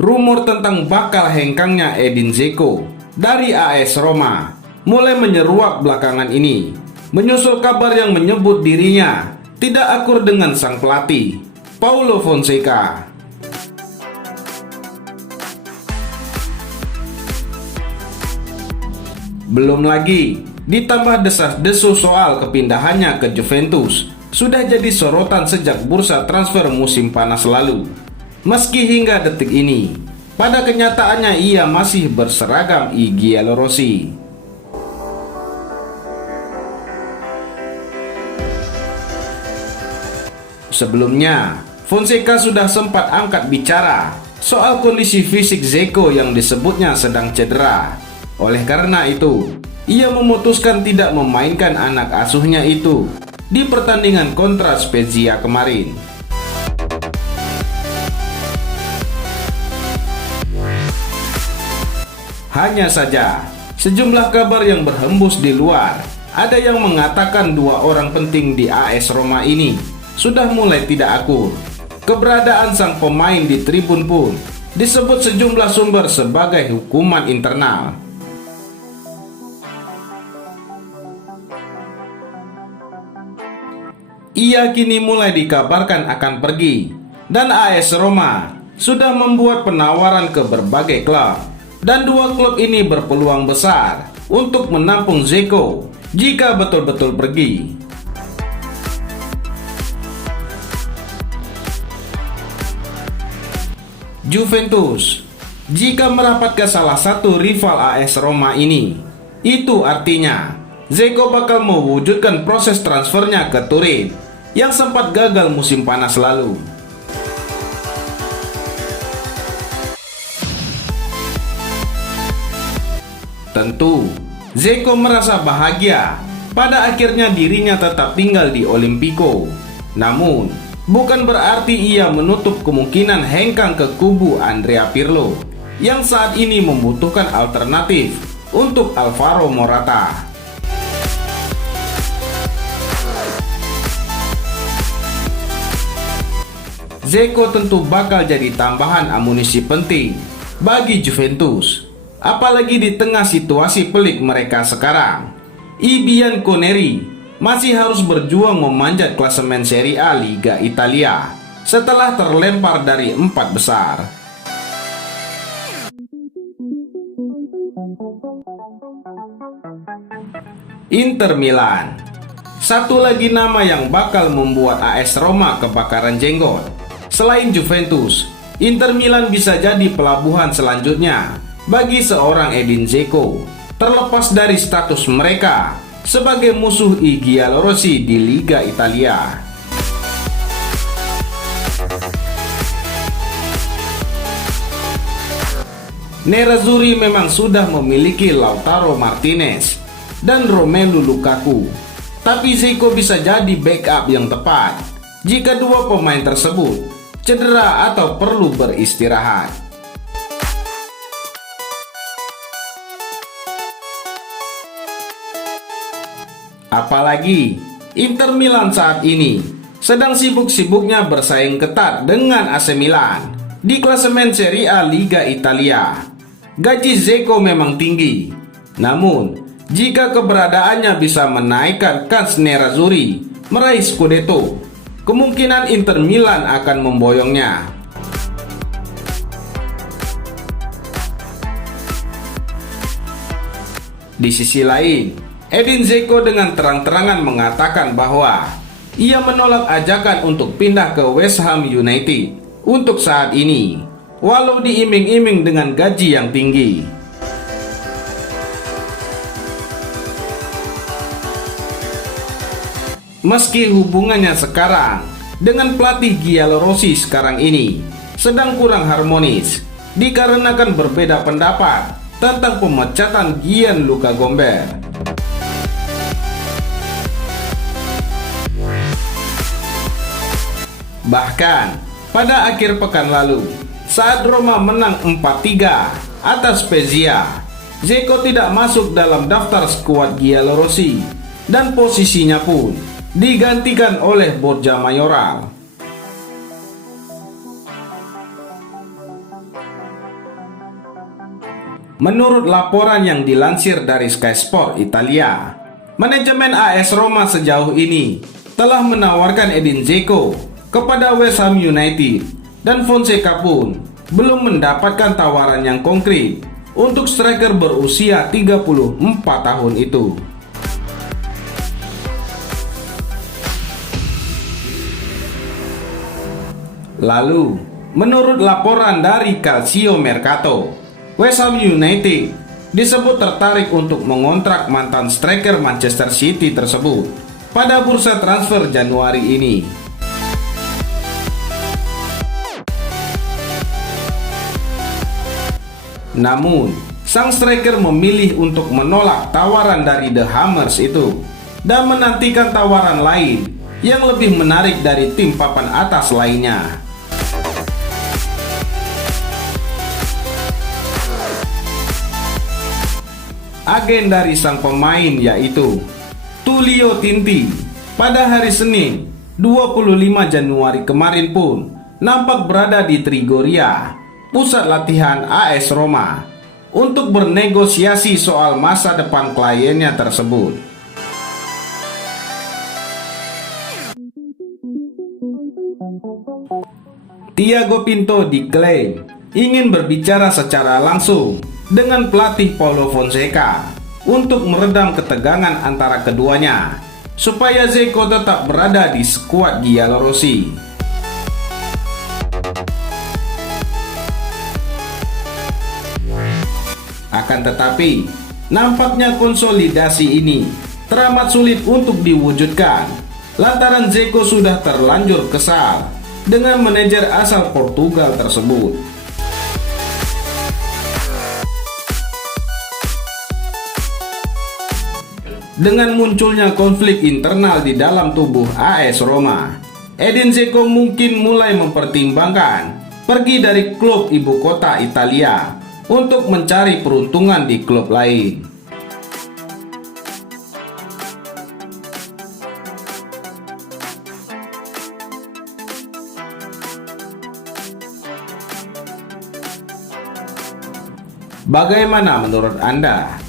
Rumor tentang bakal hengkangnya Edin Dzeko dari AS Roma mulai menyeruak belakangan ini, menyusul kabar yang menyebut dirinya tidak akur dengan sang pelatih, Paulo Fonseca. Belum lagi, ditambah desas-desus soal kepindahannya ke Juventus, sudah jadi sorotan sejak bursa transfer musim panas lalu. Meski hingga detik ini, pada kenyataannya ia masih berseragam I Giallorossi. Sebelumnya, Fonseca sudah sempat angkat bicara soal kondisi fisik Dzeko yang disebutnya sedang cedera. Oleh karena itu, ia memutuskan tidak memainkan anak asuhnya itu di pertandingan kontra Spezia kemarin. Hanya saja, sejumlah kabar yang berhembus di luar, ada yang mengatakan dua orang penting di AS Roma ini sudah mulai tidak akur. Keberadaan sang pemain di tribun pun disebut sejumlah sumber sebagai hukuman internal. Ia kini mulai dikabarkan akan pergi, dan AS Roma sudah membuat penawaran ke berbagai klub. Dan dua klub ini berpeluang besar untuk menampung Dzeko jika betul-betul pergi. Juventus, jika merapat ke salah satu rival AS Roma ini, itu artinya Dzeko bakal mewujudkan proses transfernya ke Turin yang sempat gagal musim panas lalu. Tentu, Dzeko merasa bahagia pada akhirnya dirinya tetap tinggal di Olimpico. Namun, bukan berarti ia menutup kemungkinan hengkang ke kubu Andrea Pirlo yang saat ini membutuhkan alternatif untuk Alvaro Morata. Dzeko tentu bakal jadi tambahan amunisi penting bagi Juventus, apalagi di tengah situasi pelik mereka sekarang. I Bianconeri masih harus berjuang memanjat klasemen Serie A Liga Italia setelah terlempar dari 4 besar. Inter Milan, satu lagi nama yang bakal membuat AS Roma kebakaran jenggot. Selain Juventus, Inter Milan bisa jadi pelabuhan selanjutnya bagi seorang Edin Dzeko, terlepas dari status mereka sebagai musuh I Giallorossi di Liga Italia. Nerazzurri memang sudah memiliki Lautaro Martinez dan Romelu Lukaku, tapi Dzeko bisa jadi backup yang tepat jika dua pemain tersebut cedera atau perlu beristirahat. Apalagi Inter Milan saat ini sedang sibuk-sibuknya bersaing ketat dengan AC Milan di klasemen Serie A Liga Italia. Gaji Dzeko memang tinggi, namun jika keberadaannya bisa menaikkan kans Nerazzurri meraih Scudetto, kemungkinan Inter Milan akan memboyongnya. Di sisi lain, Edin Dzeko dengan terang-terangan mengatakan bahwa ia menolak ajakan untuk pindah ke West Ham United untuk saat ini, walau diiming-iming dengan gaji yang tinggi. Meski hubungannya sekarang dengan pelatih Giallorossi sekarang ini sedang kurang harmonis dikarenakan berbeda pendapat tentang pemecatan Gianluca Gomber. Bahkan pada akhir pekan lalu, saat Roma menang 4-3 atas Spezia, Dzeko tidak masuk dalam daftar skuad Giallorossi dan posisinya pun digantikan oleh Borja Mayoral. Menurut laporan yang dilansir dari Sky Sport Italia, manajemen AS Roma sejauh ini telah menawarkan Edin Dzeko kepada West Ham United, dan Fonseca pun belum mendapatkan tawaran yang konkret untuk striker berusia 34 tahun itu. Lalu, menurut laporan dari Calcio Mercato, West Ham United disebut tertarik untuk mengontrak mantan striker Manchester City tersebut pada bursa transfer Januari ini. Namun, sang striker memilih untuk menolak tawaran dari The Hammers itu dan menantikan tawaran lain yang lebih menarik dari tim papan atas lainnya. Agen dari sang pemain yaitu Tullio Tinti pada hari Senin 25 Januari kemarin pun nampak berada di Trigoria, pusat latihan AS Roma, untuk bernegosiasi soal masa depan kliennya tersebut. Thiago Pinto diklaim ingin berbicara secara langsung dengan pelatih Paulo Fonseca untuk meredam ketegangan antara keduanya supaya Dzeko tetap berada di skuad Giallorossi. Akan tetapi, nampaknya konsolidasi ini teramat sulit untuk diwujudkan lantaran Dzeko sudah terlanjur kesal dengan manajer asal Portugal tersebut. Dengan munculnya konflik internal di dalam tubuh AS Roma, Edin Dzeko mungkin mulai mempertimbangkan pergi dari klub ibu kota Italia untuk mencari peruntungan di klub lain. Bagaimana menurut Anda?